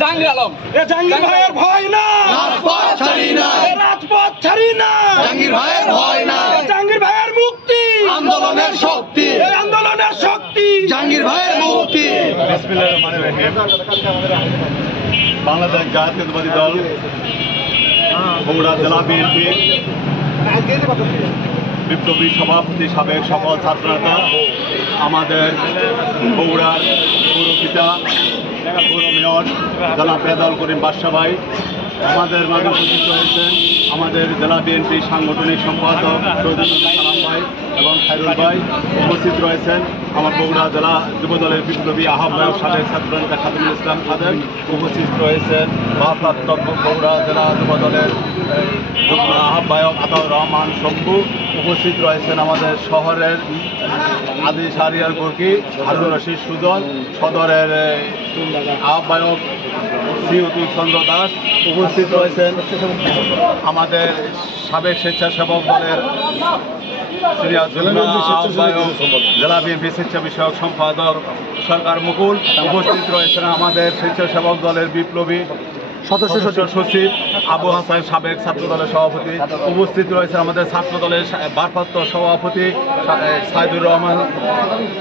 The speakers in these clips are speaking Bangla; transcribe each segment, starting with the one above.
জাহাঙ্গীর আলম। জাহাঙ্গীর ভাইয়ের ভয় না, রাজপথ ছাড়ি না, রাজপথ ছাড়ি না, জাহাঙ্গীর ভাইয়ের ভয় না, জাহাঙ্গীর ভাইয়ের মুক্তি, আন্দোলনের শক্তি, এই আন্দোলনের শক্তি, জাহাঙ্গীর ভাইয়ের মুক্তি। বাংলাদেশ জাতীয়তাবাদী দল বগুড়া জেলা বিএনপি বিপ্লবী সভাপতি, সাবেক সকল ছাত্রনেতা, আমাদের বগুড়ার পৌরপিতা, পৌর মেয়র জনাব রেজাউল করিম বাদশা ভাই, আমাদের মাঝে উপস্থিত হয়েছেন আমাদের জেলা বিএনপি সাংগঠনিক সম্পাদক চৌধুরী সালাম ভাই এবং খায়রুল ভাই। উপস্থিত রয়েছেন আমার বগুড়া জেলা যুবদলের বিপ্লবী আহ্বায়ক সাবেক ছাত্রনেতা খাদিমুল ইসলাম খাদেম। উপস্থিত রয়েছেন ভারপ্রাপ্ত বগুড়া জেলা যুবদলের আহ্বায়ক আতাউর রহমান শম্ভু। উপস্থিত রয়েছেন আমাদের শহরের আদি শাহরিয়ার বর্কি, হারুন রশিদ সুজন, সদরের আহ্বায়ক শ্রীমতী চন্দ্র দাস। উপস্থিত রয়েছেন আমাদের সাবেক স্বেচ্ছাসেবক দলের জেলা বিএনপি স্বেচ্ছা বিষয়ক সম্পাদক সরকার মুকুল। উপস্থিত রয়েছেন আমাদের স্বেচ্ছাসেবক দলের বিপ্লবী সদস্য সচিব আবু হাসান, সাবেক ছাত্র দলের সভাপতি। উপস্থিত রয়েছে আমাদের ছাত্র দলের ভারপ্রাপ্ত সভাপতি সাইদুর রহমান,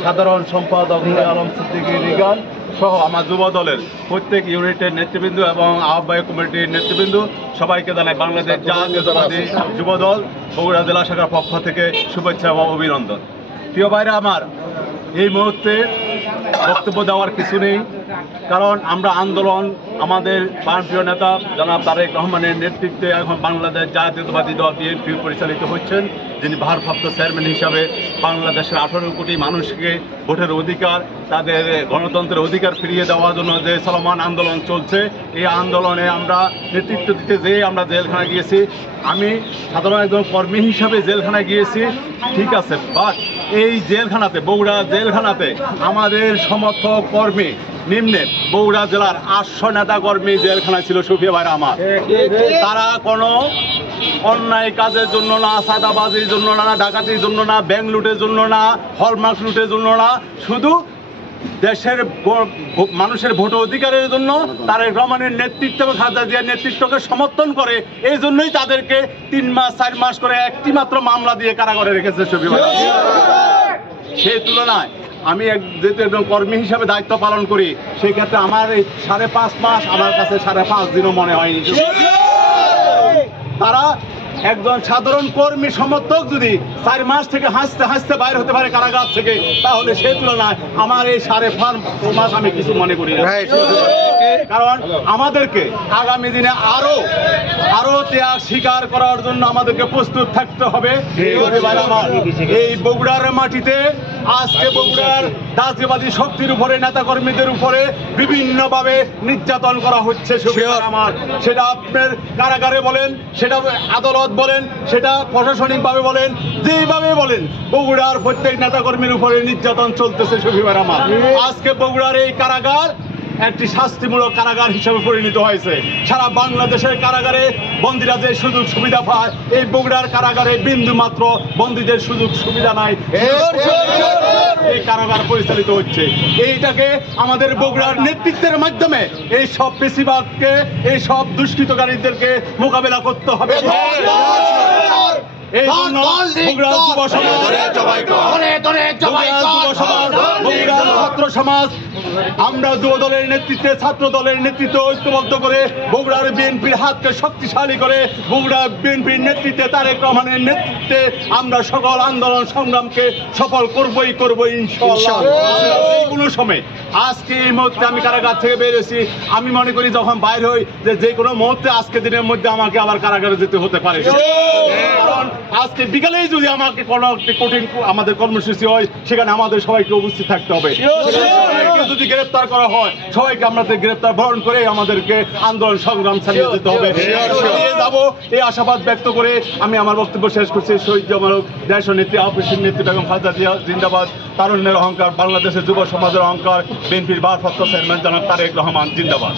সাধারণ সম্পাদক আলম সিদ্দিকী রিগান সহ আমার যুব দলের প্রত্যেক ইউনিটের নেতৃবৃন্দ এবং আহ্বায়ক কমিটির নেতৃবৃন্দ সবাইকে জানাই বাংলাদেশ জাতীয়তাবাদী যুব দল বগুড়া জেলা শাখার পক্ষ থেকে শুভেচ্ছা এবং অভিনন্দন। প্রিয় ভাইরা আমার, এই মুহূর্তে বক্তব্য দেওয়ার কিছু নেই, কারণ আমরা আন্দোলন আমাদের প্রাণপ্রিয় নেতা জনাব তারেক রহমানের নেতৃত্বে এখন বাংলাদেশ জাতীয়তাবাদী দল বিএনপি পরিচালিত হচ্ছেন, যিনি ভারপ্রাপ্ত চেয়ারম্যান হিসাবে বাংলাদেশের 18 কোটি মানুষকে ভোটের অধিকার, তাদের গণতন্ত্রের অধিকার ফিরিয়ে দেওয়ার জন্য যে চলমান আন্দোলন চলছে, এই আন্দোলনে আমরা নেতৃত্ব দিতে যেয়ে আমরা জেলখানায় গিয়েছি। আমি সাধারণ একজন কর্মী হিসাবে জেলখানায় গিয়েছি, ঠিক আছে, বাট এই জেলখানাতে, বগুড়া জেলখানাতে আমাদের সমর্থক কর্মী নিম্নে বগুড়া জেলার 800 নেতা কর্মী জেলখানায় ছিল। সুফিয়া ভাইরা আমার, তারা কোনো অন্যায় কাজের জন্য না, সাদাবাজির জন্য না, ডাকাতির জন্য না, ব্যাংক লুটের জন্য না, হলমার্ক লুটের জন্য না, শুধু দেশের মানুষের ভোট অধিকারের জন্য তারেক রহমানের নেতৃত্ব এবং খালেদা জিয়ার নেতৃত্বকে সমর্থন করে, এই জন্যই তাদেরকে 3 মাস 4 মাস করে একটি মাত্র মামলা দিয়ে কারাগারে রেখেছে। সেই তুলনায় আমি যেহেতু একজন কর্মী হিসাবে দায়িত্ব পালন করি, সেই ক্ষেত্রে আমার এই 5.5 মাস আমার কাছে 5.5 দিনও মনে হয়নি। তারা একজন সাধারণ কর্মী সমর্থক যদি 4 মাস থেকে হাসতে হাসতে বাইরে হতে পারে কারাগার থেকে, তাহলে সেই তুলনায় আমার এই 5.5 মাস আমি কিছু মনে করি না। কারণ আমাদেরকে আগামী দিনে আরো ত্যাগ স্বীকার করার জন্য আমাদেরকে প্রস্তুত থাকতে হবে। এই বগুড়ার মাটিতে আজকে বগুড়ার জাতীয়বাদী শক্তির উপরে, নেতা কর্মীদের উপরে বিভিন্নভাবে নির্যাতন করা হচ্ছে। আমার সেটা আপনার কারাগারে বলেন, সেটা আদালত বলেন, সেটা প্রশাসনিকভাবে বলেন, যেইভাবে বলেন, বগুড়ার প্রত্যেক নেতা কর্মীর উপরে নির্যাতন চলতেছে। শফিবার আমার, আজকে বগুড়ার এই কারাগার একটি শাস্তিমূলক কারাগার হিসেবে পরিণত হয়েছে। সারা বাংলাদেশের কারাগারে বন্দীরা যে সুযোগ সুবিধা পায়, এই বগুড়ার কারাগারে বিন্দু মাত্র বন্দীদের সুযোগ সুবিধা নাই। এই কারাগার পরিচালিত হচ্ছে, এইটাকে আমাদের বগুড়ার নেতৃত্বের মাধ্যমে এই সব পেশিবাদকে, এই সব দুষ্কৃতকারীদেরকে মোকাবেলা করতে হবে। এই জন্য বগুড়া যুব সমাজ, বগুড়ার ছাত্র সমাজ, আমরা যুব দলের নেতৃত্বে, ছাত্র দলের নেতৃত্বে ঐক্যবদ্ধ করে বগুড়ার বিএনপির হাতকে শক্তিশালী করে, বগুড়া বিএনপির নেতৃত্বে, তারেক রহমানের নেতৃত্বে আমরা সকল আন্দোলন সংগ্রামকে সফল করবই ইনশাআল্লাহ। কোনো সময় আজকে এই মুহূর্তে আমি কারাগার থেকে বেরিয়েছি, আমি মনে করি যখন বাইরে হই যে কোনো মুহূর্তে আজকে দিনের মধ্যে আমাকে আবার কারাগারে যেতে হতে পারে। কারণ আজকে বিকালেই যদি আমাকে কোনো একটি কঠিন আমাদের কর্মসূচি হয়, সেখানে আমাদের সবাইকে উপস্থিত থাকতে হবে। যদি গ্রেপ্তার করা হয়, সবাইকে আমাদের গ্রেপ্তার বরণ করে আমাদেরকে আন্দোলন সংগ্রাম চালিয়ে যেতে হবে। যাবো এই আশাবাদ ব্যক্ত করে আমি আমার বক্তব্য শেষ করছি। শহীদ জামালক দেশ নেত্রী অপারেশন নেত্রী বেগম খালেদা জিয়া জিন্দাবাদ, তারুণ্যের অহংকার, বাংলাদেশের যুব সমাজের অহংকার, বিএনপির ভারপ্রাপ্ত চেয়ারম্যান জনাব তারেক রহমান জিন্দাবাদ।